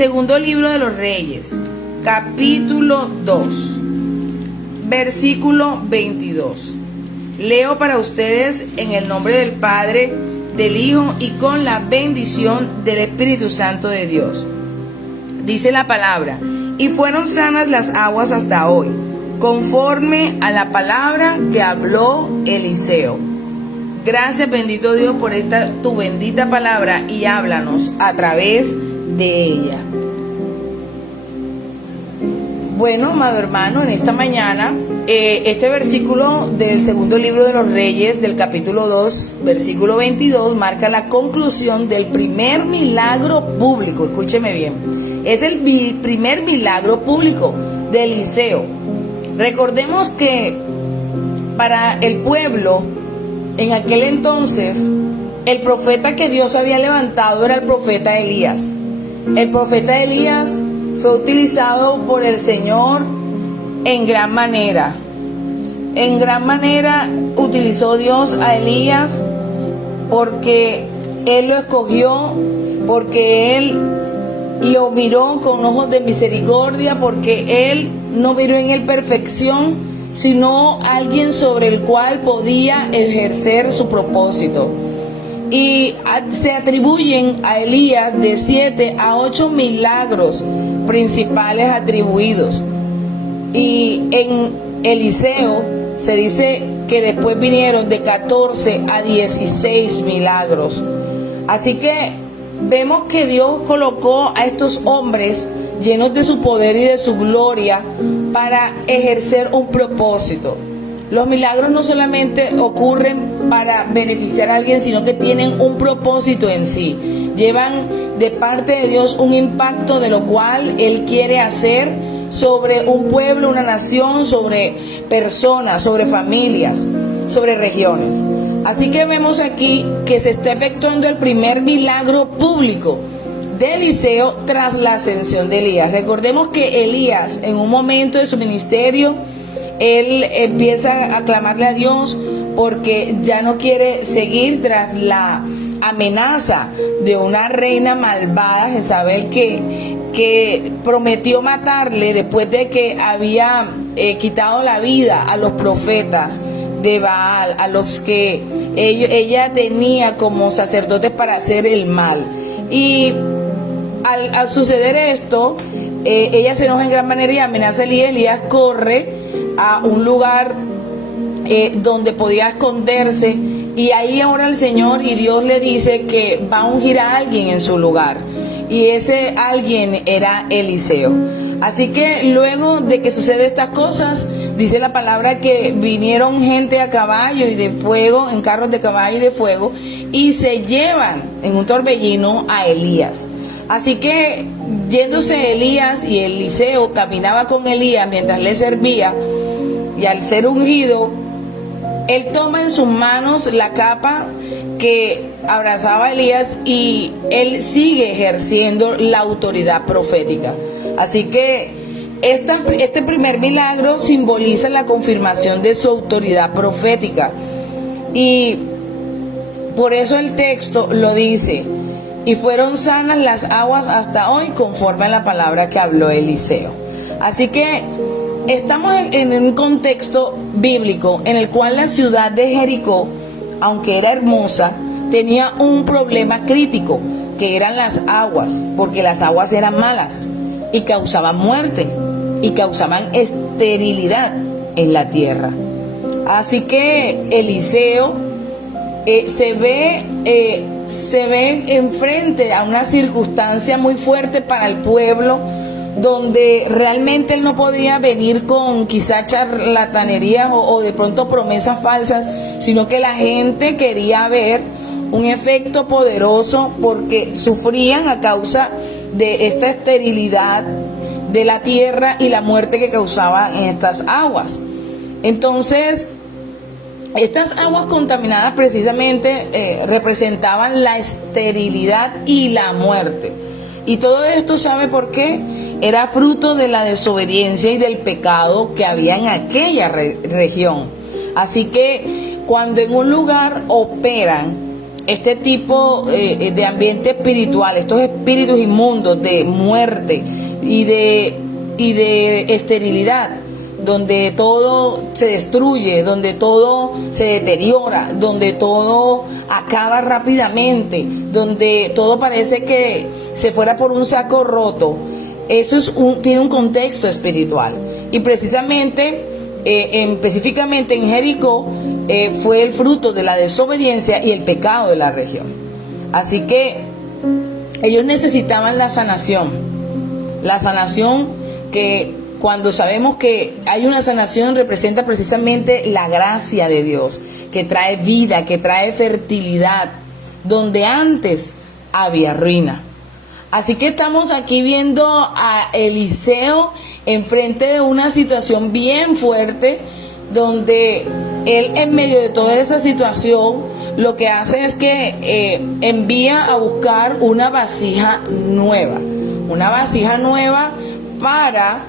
Segundo libro de los Reyes, capítulo 2, versículo 22. Leo para ustedes en el nombre del Padre, del Hijo y con la bendición del Espíritu Santo de Dios. Dice la palabra: y fueron sanas las aguas hasta hoy, conforme a la palabra que habló Eliseo. Gracias, bendito Dios, por esta tu bendita palabra, y háblanos a través de ella. Bueno, amado hermano, en esta mañana, este versículo del segundo libro de los Reyes, del capítulo 2, versículo 22, marca la conclusión del primer milagro público. Escúcheme bien, es el primer milagro público de Eliseo. Recordemos que para el pueblo, en aquel entonces, el profeta que Dios había levantado era el profeta Elías. El profeta Elías fue utilizado por el Señor en gran manera. En gran manera utilizó Dios a Elías porque Él lo escogió, porque Él lo miró con ojos de misericordia, porque Él no miró en él perfección, sino alguien sobre el cual podía ejercer su propósito. Y se atribuyen a Elías de 7 a 8 milagros principales atribuidos. Y en Eliseo se dice que después vinieron de 14 a 16 milagros. Así que vemos que Dios colocó a estos hombres llenos de su poder y de su gloria para ejercer un propósito. Los milagros no solamente ocurren para beneficiar a alguien, sino que tienen un propósito en sí. Llevan de parte de Dios un impacto de lo cual Él quiere hacer sobre un pueblo, una nación, sobre personas, sobre familias, sobre regiones. Así que vemos aquí que se está efectuando el primer milagro público de Eliseo tras la ascensión de Elías. Recordemos que Elías, en un momento de su ministerio, él empieza a clamarle a Dios porque ya no quiere seguir tras la amenaza de una reina malvada, Jezabel, que prometió matarle después de que había quitado la vida a los profetas de Baal, a los que ella tenía como sacerdotes para hacer el mal. Y al suceder esto, ella se enoja en gran manera y amenaza a Elías. Elías corre a un lugar donde podía esconderse, y ahí ahora el Señor y Dios le dice que va a ungir a alguien en su lugar, y ese alguien era Eliseo. Así que luego de que sucede estas cosas, dice la palabra que vinieron gente a caballo y de fuego, en carros de caballo y de fuego, y se llevan en un torbellino a Elías. Así que yéndose Elías, y Eliseo caminaba con Elías mientras le servía, y al ser ungido, él toma en sus manos la capa que abrazaba a Elías, y él sigue ejerciendo la autoridad profética. Así que este primer milagro simboliza la confirmación de su autoridad profética, y por eso el texto lo dice: y fueron sanas las aguas hasta hoy, conforme a la palabra que habló Eliseo. Así que estamos en un contexto bíblico en el cual la ciudad de Jericó, aunque era hermosa, tenía un problema crítico, que eran las aguas, porque las aguas eran malas y causaban muerte y causaban esterilidad en la tierra. Así que Eliseo se ve enfrente a una circunstancia muy fuerte para el pueblo, donde realmente él no podía venir con quizá charlatanerías o de pronto promesas falsas, sino que la gente quería ver un efecto poderoso, porque sufrían a causa de esta esterilidad de la tierra y la muerte que causaban estas aguas. Entonces, estas aguas contaminadas precisamente representaban la esterilidad y la muerte. Y todo esto, ¿sabe por qué? Era fruto de la desobediencia y del pecado que había en aquella región. Así que cuando en un lugar operan este tipo de ambiente espiritual, estos espíritus inmundos de muerte y de esterilidad, donde todo se destruye, donde todo se deteriora, donde todo acaba rápidamente, donde todo parece que se fuera por un saco roto. Eso tiene un contexto espiritual. Y precisamente, específicamente en Jericó, fue el fruto de la desobediencia y el pecado de la región. Así que ellos necesitaban la sanación que cuando sabemos que hay una sanación representa precisamente la gracia de Dios, que trae vida, que trae fertilidad, donde antes había ruina. Así que estamos aquí viendo a Eliseo enfrente de una situación bien fuerte, donde él, en medio de toda esa situación, lo que hace es que envía a buscar una vasija nueva para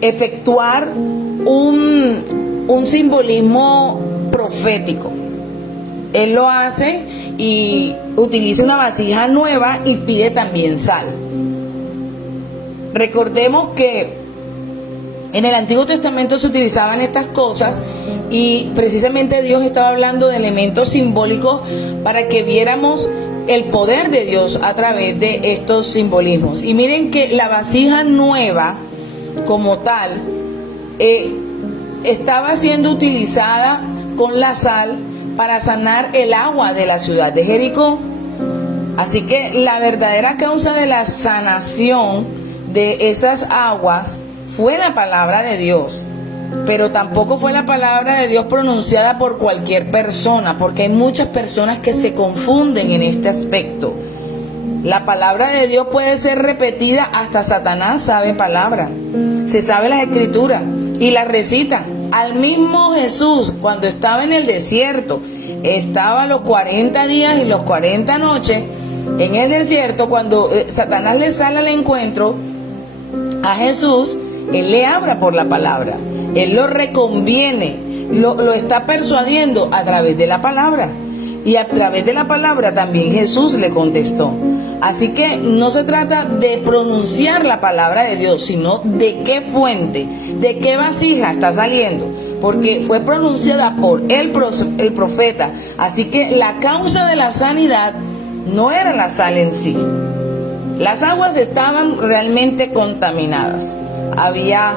efectuar un simbolismo profético. Él lo hace y utiliza una vasija nueva y pide también sal. Recordemos que en el Antiguo Testamento se utilizaban estas cosas y precisamente Dios estaba hablando de elementos simbólicos para que viéramos el poder de Dios a través de estos simbolismos. Y miren que la vasija nueva como tal estaba siendo utilizada con la sal para sanar el agua de la ciudad de Jericó. Así que la verdadera causa de la sanación de esas aguas fue la palabra de Dios, pero tampoco fue la palabra de Dios pronunciada por cualquier persona, porque hay muchas personas que se confunden en este aspecto. La palabra de Dios puede ser repetida, hasta Satanás sabe palabra, se sabe las escrituras y las recita. Al mismo Jesús, cuando estaba en el desierto, estaba los 40 días y los 40 noches en el desierto. Cuando Satanás le sale al encuentro a Jesús, él le habla por la palabra, él lo reconviene, lo está persuadiendo a través de la palabra, y a través de la palabra también Jesús le contestó. Así que no se trata de pronunciar la palabra de Dios, sino de qué fuente, de qué vasija está saliendo, porque fue pronunciada por el profeta. Así que la causa de la sanidad no era la sal en sí. Las aguas estaban realmente contaminadas, había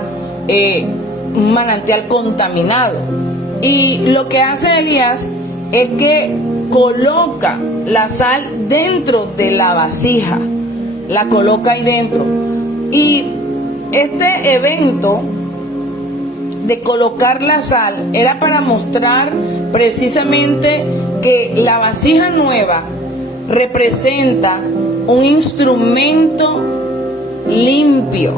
un manantial contaminado, y lo que hace Elías es que coloca la sal dentro de la vasija, la coloca ahí dentro. Y este evento de colocar la sal era para mostrar precisamente que la vasija nueva representa un instrumento limpio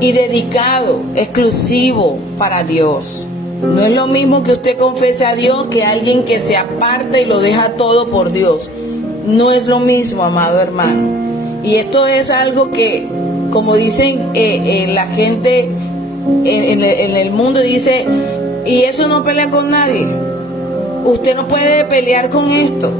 y dedicado, exclusivo para Dios. No es lo mismo que usted confese a Dios que alguien que se aparta y lo deja todo por Dios. No es lo mismo, amado hermano. Y esto es algo que, como dicen la gente en el mundo, dice, y eso no pelea con nadie. Usted no puede pelear con esto.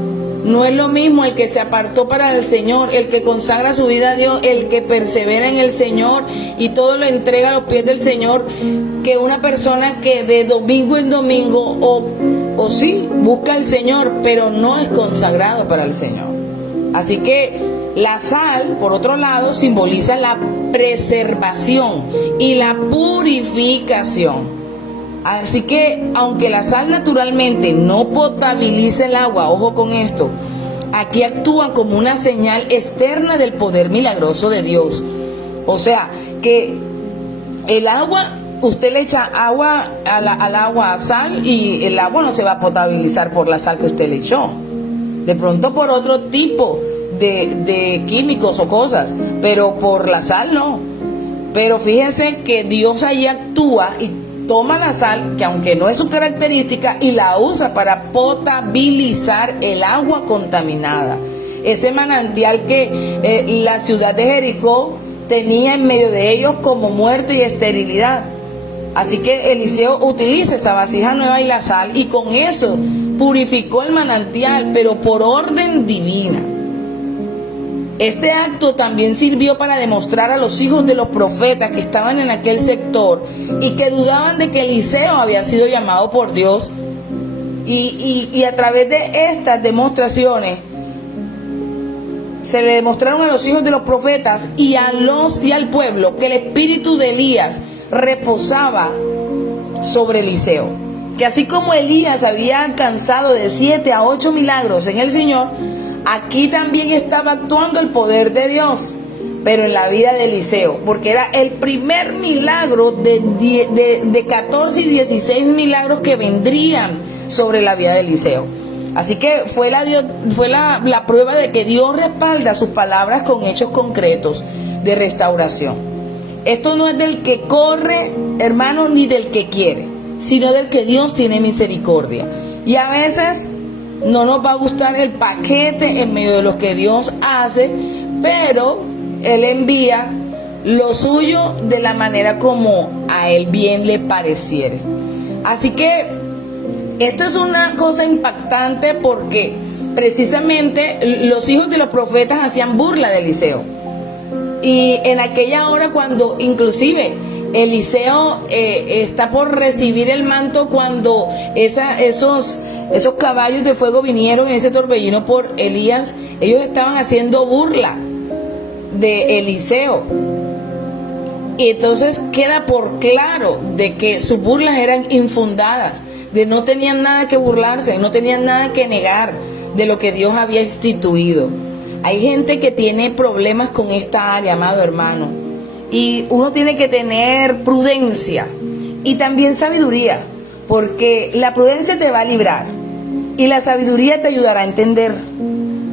No es lo mismo el que se apartó para el Señor, el que consagra su vida a Dios, el que persevera en el Señor y todo lo entrega a los pies del Señor, que una persona que de domingo en domingo o sí busca al Señor, pero no es consagrado para el Señor. Así que la sal, por otro lado, simboliza la preservación y la purificación. Así que, aunque la sal naturalmente no potabiliza el agua, ojo con esto, aquí actúa como una señal externa del poder milagroso de Dios. O sea, que el agua, usted le echa agua al agua sal y el agua no se va a potabilizar por la sal que usted le echó. De pronto por otro tipo de químicos o cosas, pero por la sal no. Pero fíjense que Dios ahí actúa y toma la sal, que aunque no es su característica, y la usa para potabilizar el agua contaminada. Ese manantial que la ciudad de Jericó tenía en medio de ellos como muerte y esterilidad. Así que Eliseo utiliza esa vasija nueva y la sal, y con eso purificó el manantial, pero por orden divina. Este acto también sirvió para demostrar a los hijos de los profetas que estaban en aquel sector y que dudaban de que Eliseo había sido llamado por Dios. Y a través de estas demostraciones se le demostraron a los hijos de los profetas y al pueblo que el espíritu de Elías reposaba sobre Eliseo. Que así como Elías había alcanzado de 7 a 8 milagros en el Señor, aquí también estaba actuando el poder de Dios, pero en la vida de Eliseo, porque era el primer milagro de 14 y 16 milagros que vendrían sobre la vida de Eliseo. Así que fue la prueba de que Dios respalda sus palabras con hechos concretos de restauración. Esto no es del que corre, hermano, ni del que quiere, sino del que Dios tiene misericordia. Y a veces no nos va a gustar el paquete en medio de lo que Dios hace, pero Él envía lo suyo de la manera como a Él bien le pareciere. Así que esto es una cosa impactante porque precisamente los hijos de los profetas hacían burla de Eliseo. Y en aquella hora cuando inclusive Eliseo está por recibir el manto, cuando esos caballos de fuego vinieron en ese torbellino por Elías, ellos estaban haciendo burla de Eliseo. Y entonces queda por claro de que sus burlas eran infundadas, de no tenían nada que burlarse, no tenían nada que negar de lo que Dios había instituido. Hay gente que tiene problemas con esta área, amado hermano, y uno tiene que tener prudencia y también sabiduría, porque la prudencia te va a librar y la sabiduría te ayudará a entender,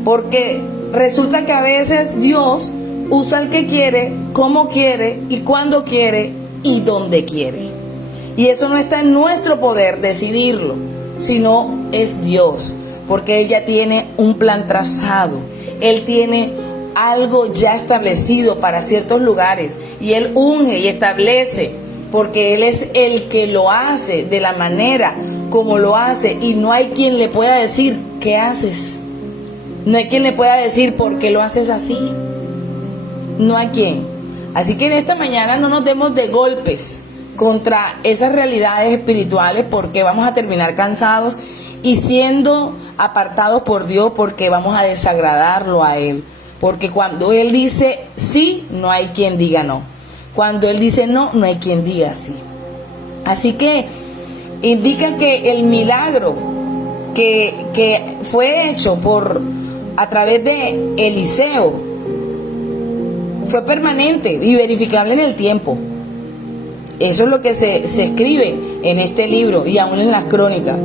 porque resulta que a veces Dios usa al que quiere, como quiere y cuando quiere y donde quiere. Y eso no está en nuestro poder decidirlo, sino es Dios, porque Él ya tiene un plan trazado, Él tiene algo ya establecido para ciertos lugares y Él unge y establece, porque Él es el que lo hace de la manera como lo hace y no hay quien le pueda decir ¿qué haces? No hay quien le pueda decir ¿por qué lo haces así? No hay quien. Así que en esta mañana no nos demos de golpes contra esas realidades espirituales, porque vamos a terminar cansados y siendo apartados por Dios, porque vamos a desagradarlo a Él. Porque cuando Él dice sí, no hay quien diga no. Cuando Él dice no, no hay quien diga sí. Así que indica que el milagro que fue hecho a través de Eliseo fue permanente y verificable en el tiempo. Eso es lo que se escribe en este libro y aún en las crónicas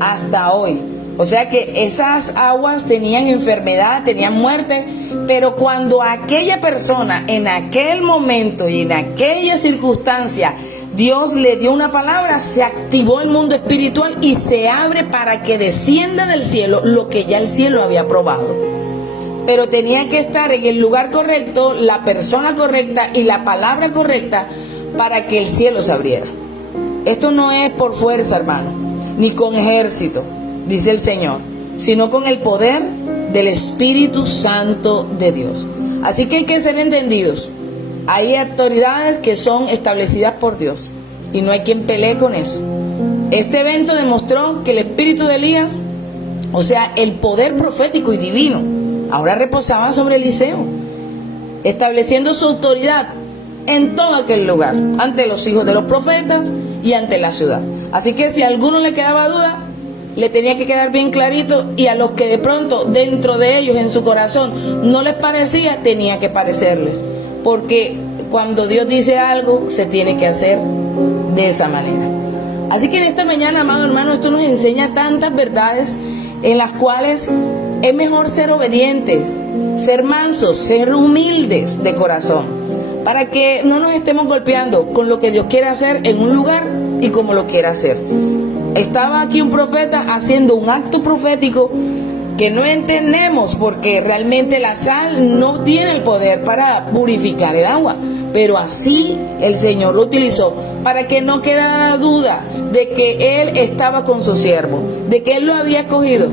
hasta hoy. O sea que esas aguas tenían enfermedad, tenían muerte, pero cuando aquella persona en aquel momento y en aquella circunstancia Dios le dio una palabra, se activó el mundo espiritual y se abre para que descienda del cielo lo que ya el cielo había probado. Pero tenía que estar en el lugar correcto, la persona correcta y la palabra correcta para que el cielo se abriera. Esto no es por fuerza, hermano, ni con ejército, dice el Señor, sino con el poder del Espíritu Santo de Dios. Así que hay que ser entendidos. Hay autoridades que son establecidas por Dios y no hay quien pelee con eso. Este evento demostró que el espíritu de Elías, o sea, el poder profético y divino, ahora reposaba sobre Eliseo, estableciendo su autoridad en todo aquel lugar, ante los hijos de los profetas y ante la ciudad. Así que si a alguno le quedaba duda, le tenía que quedar bien clarito, y a los que de pronto dentro de ellos, en su corazón, no les parecía, tenía que parecerles, porque cuando Dios dice algo, se tiene que hacer de esa manera. Así que en esta mañana, amado hermano, esto nos enseña tantas verdades en las cuales es mejor ser obedientes, ser mansos, ser humildes de corazón, para que no nos estemos golpeando con lo que Dios quiere hacer en un lugar y como lo quiere hacer. Estaba aquí un profeta haciendo un acto profético que no entendemos, porque realmente la sal no tiene el poder para purificar el agua, pero así el Señor lo utilizó para que no quedara duda de que Él estaba con su siervo, de que Él lo había escogido,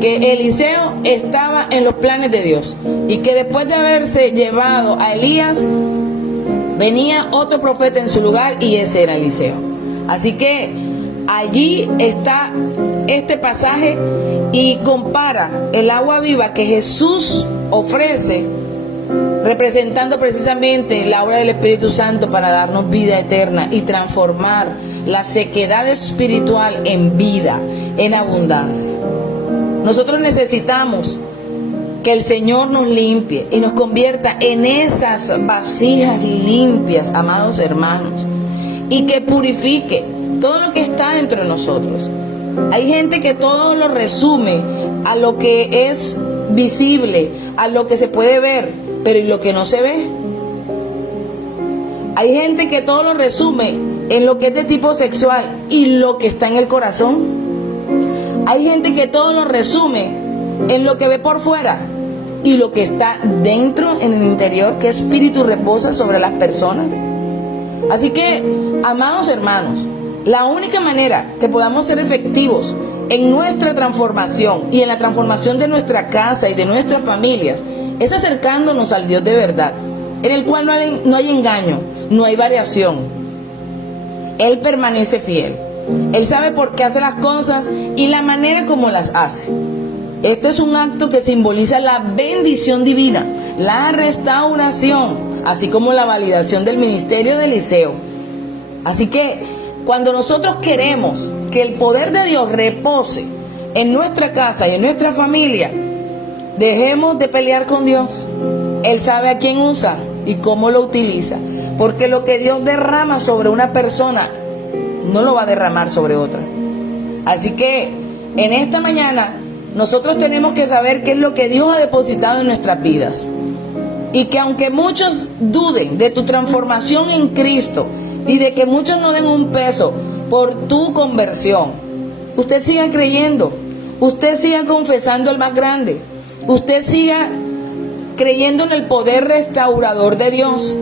que Eliseo estaba en los planes de Dios y que después de haberse llevado a Elías, venía otro profeta en su lugar y ese era Eliseo. Así que allí está este pasaje y compara el agua viva que Jesús ofrece, representando precisamente la obra del Espíritu Santo para darnos vida eterna y transformar la sequedad espiritual en vida, en abundancia. Nosotros necesitamos que el Señor nos limpie y nos convierta en esas vasijas limpias, amados hermanos, y que purifique todo lo que está dentro de nosotros. Hay gente que todo lo resume a lo que es visible, a lo que se puede ver, pero ¿y lo que no se ve? Hay gente que todo lo resume en lo que es de tipo sexual y lo que está en el corazón. Hay gente que todo lo resume en lo que ve por fuera y lo que está dentro, en el interior, qué espíritu reposa sobre las personas. Así que, amados hermanos, la única manera que podamos ser efectivos en nuestra transformación y en la transformación de nuestra casa y de nuestras familias es acercándonos al Dios de verdad, en el cual no hay engaño, no hay variación. Él permanece fiel. Él sabe por qué hace las cosas y la manera como las hace. Este es un acto que simboliza la bendición divina, la restauración, así como la validación del ministerio de Eliseo. Así que cuando nosotros queremos que el poder de Dios repose en nuestra casa y en nuestra familia, dejemos de pelear con Dios. Él sabe a quién usa y cómo lo utiliza, porque lo que Dios derrama sobre una persona no lo va a derramar sobre otra. Así que en esta mañana nosotros tenemos que saber qué es lo que Dios ha depositado en nuestras vidas, y que aunque muchos duden de tu transformación en Cristo y de que muchos no den un peso por tu conversión, usted siga creyendo, usted siga confesando al más grande, usted siga creyendo en el poder restaurador de Dios.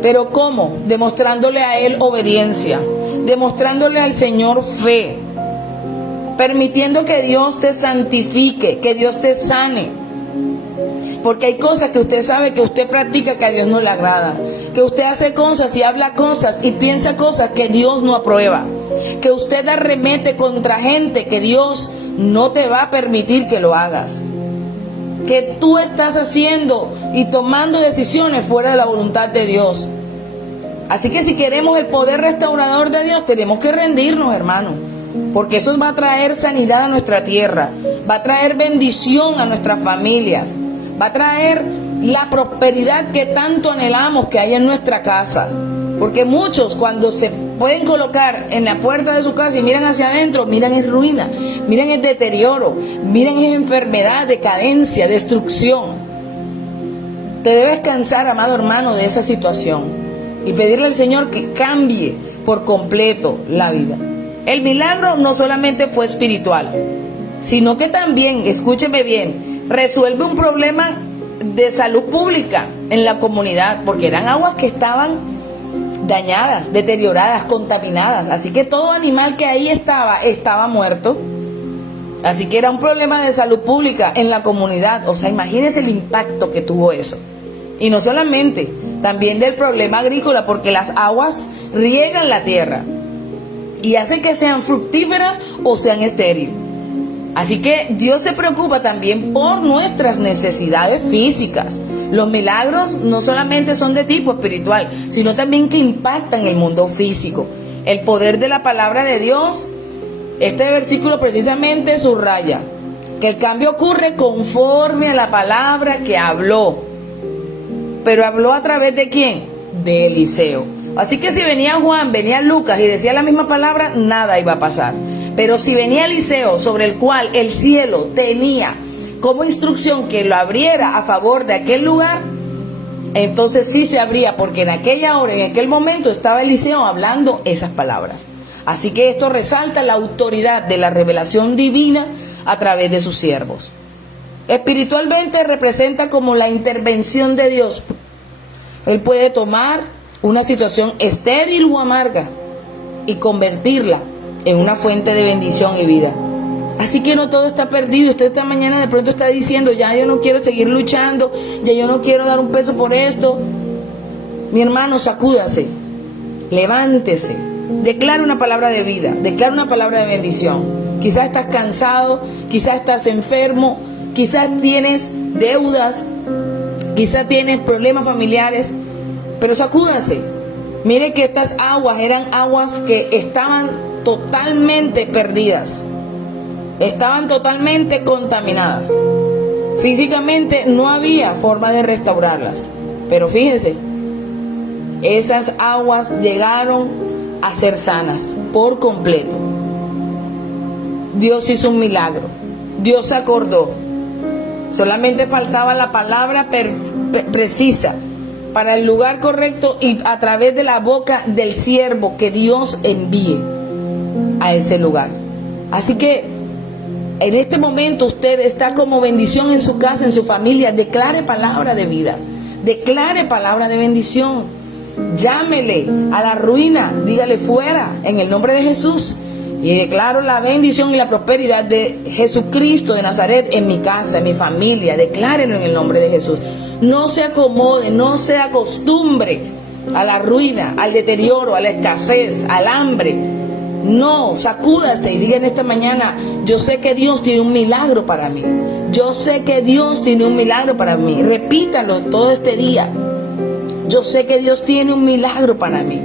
¿Pero cómo? Demostrándole a Él obediencia, demostrándole al Señor fe, permitiendo que Dios te santifique, que Dios te sane. Porque hay cosas que usted sabe que usted practica que a Dios no le agrada, que usted hace cosas y habla cosas y piensa cosas que Dios no aprueba, que usted arremete contra gente que Dios no te va a permitir que lo hagas, que tú estás haciendo y tomando decisiones fuera de la voluntad de Dios. Así que si queremos el poder restaurador de Dios, tenemos que rendirnos, hermanos, porque eso va a traer sanidad a nuestra tierra, va a traer bendición a nuestras familias, va a traer la prosperidad que tanto anhelamos que haya en nuestra casa. Porque muchos, cuando se pueden colocar en la puerta de su casa y miran hacia adentro, miran es ruina, miran es deterioro, miran es enfermedad, decadencia, destrucción. Te debes cansar, amado hermano, de esa situación y pedirle al Señor que cambie por completo la vida. El milagro no solamente fue espiritual, sino que también, escúcheme bien, resuelve un problema de salud pública en la comunidad, porque eran aguas que estaban dañadas, deterioradas, contaminadas. Así que todo animal que ahí estaba muerto. Así que era un problema de salud pública en la comunidad. O sea, imagínense el impacto que tuvo eso. Y no solamente, también del problema agrícola, porque las aguas riegan la tierra y hacen que sean fructíferas o sean estériles. Así que Dios se preocupa también por nuestras necesidades físicas. Los milagros no solamente son de tipo espiritual, sino también que impactan el mundo físico. El poder de la palabra de Dios, este versículo precisamente subraya que el cambio ocurre conforme a la palabra que habló. Pero habló a través de ¿quién? De Eliseo. Así que si venía Juan, venía Lucas y decía la misma palabra, nada iba a pasar. Pero si venía Eliseo, sobre el cual el cielo tenía como instrucción que lo abriera a favor de aquel lugar, entonces sí se abría, porque en aquella hora, en aquel momento, estaba Eliseo hablando esas palabras. Así que esto resalta la autoridad de la revelación divina a través de sus siervos. Espiritualmente representa como la intervención de Dios. Él puede tomar una situación estéril o amarga y convertirla en una fuente de bendición y vida. Así que no todo está perdido. Usted esta mañana de pronto está diciendo, ya yo no quiero seguir luchando, ya yo no quiero dar un peso por esto. Mi hermano, sacúdase, levántese, declara una palabra de vida, declara una palabra de bendición. Quizás estás cansado, quizás estás enfermo, quizás tienes deudas, quizás tienes problemas familiares, pero sacúdase. Mire que estas aguas eran aguas que estaban totalmente perdidas, estaban totalmente contaminadas. Físicamente no había forma de restaurarlas, pero fíjense, esas aguas llegaron a ser sanas por completo. Dios hizo un milagro, Dios se acordó. Solamente faltaba la palabra precisa para el lugar correcto y a través de la boca del siervo que Dios envíe a ese lugar. Así que en este momento usted está como bendición en su casa, en su familia. Declare palabra de vida, declare palabra de bendición. Llámele a la ruina, dígale fuera en el nombre de Jesús. Y declaro la bendición y la prosperidad de Jesucristo de Nazaret en mi casa, en mi familia. Declárelo en el nombre de Jesús. No se acomode, no se acostumbre a la ruina, al deterioro, a la escasez, al hambre. No, sacúdase y diga en esta mañana, yo sé que Dios tiene un milagro para mí. Yo sé que Dios tiene un milagro para mí. Repítalo todo este día. Yo sé que Dios tiene un milagro para mí.